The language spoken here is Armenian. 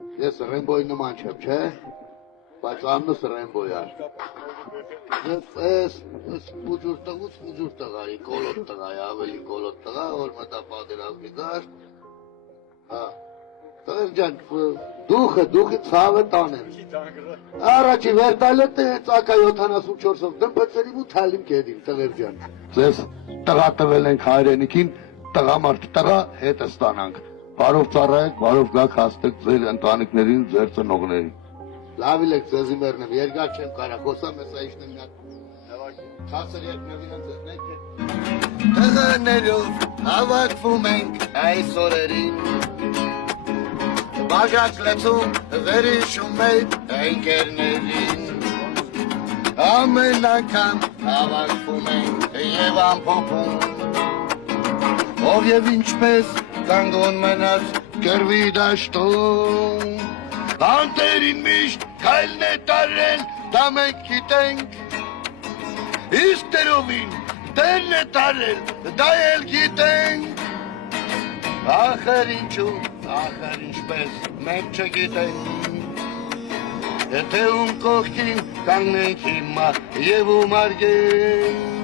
Ես Ռեմբոյի նման չեմ, չէ, բայց անունս Ռեմբոյ է։ Ես ուջուր տղա, կոլոտ տղա, ավելի կոլոտ տղա, որ մտա պատերազմի դաշտ։ Տղեր ջան, դուխի ցավը տանեմ։ Առաջի վերտալետը ծակա 74-ով դմպծերի ու թալիմ կեդին, տղեր ջան։ Ձեզ տղա տվել ենք հայրենիքին, տղամարդ տղա հետը ստանանք։ Բարով ծառայեք, բարով գաք հաստեք ձեր ընտանիքներին, ձեր ծնողներին։ Լավիլ եք ձեզի մերնեմ, երկար չեմ կարա, խոսամ ես այշն եմ նատ։ Խասր երկնվին ընձեզնեք է։ Տղաներով հավակվում ենք այս օրերին, բաժակ լեցում վերիշում ենք ընկերներին, ամեն անգամ հավակվում ենք և ամփոփում, ով և ինչպես կանգուն մնաց կրվի դաշտում, անտերին միշտ կայլն է տարեն, դա մենք գիտենք, իսկ տերովին դենն է տարել, դա էլ գիտենք, ախր ինչու, ախր ինչպես մենք չգիտենք, թե ում կողքին կանգնենք հիմա և ում արգենք,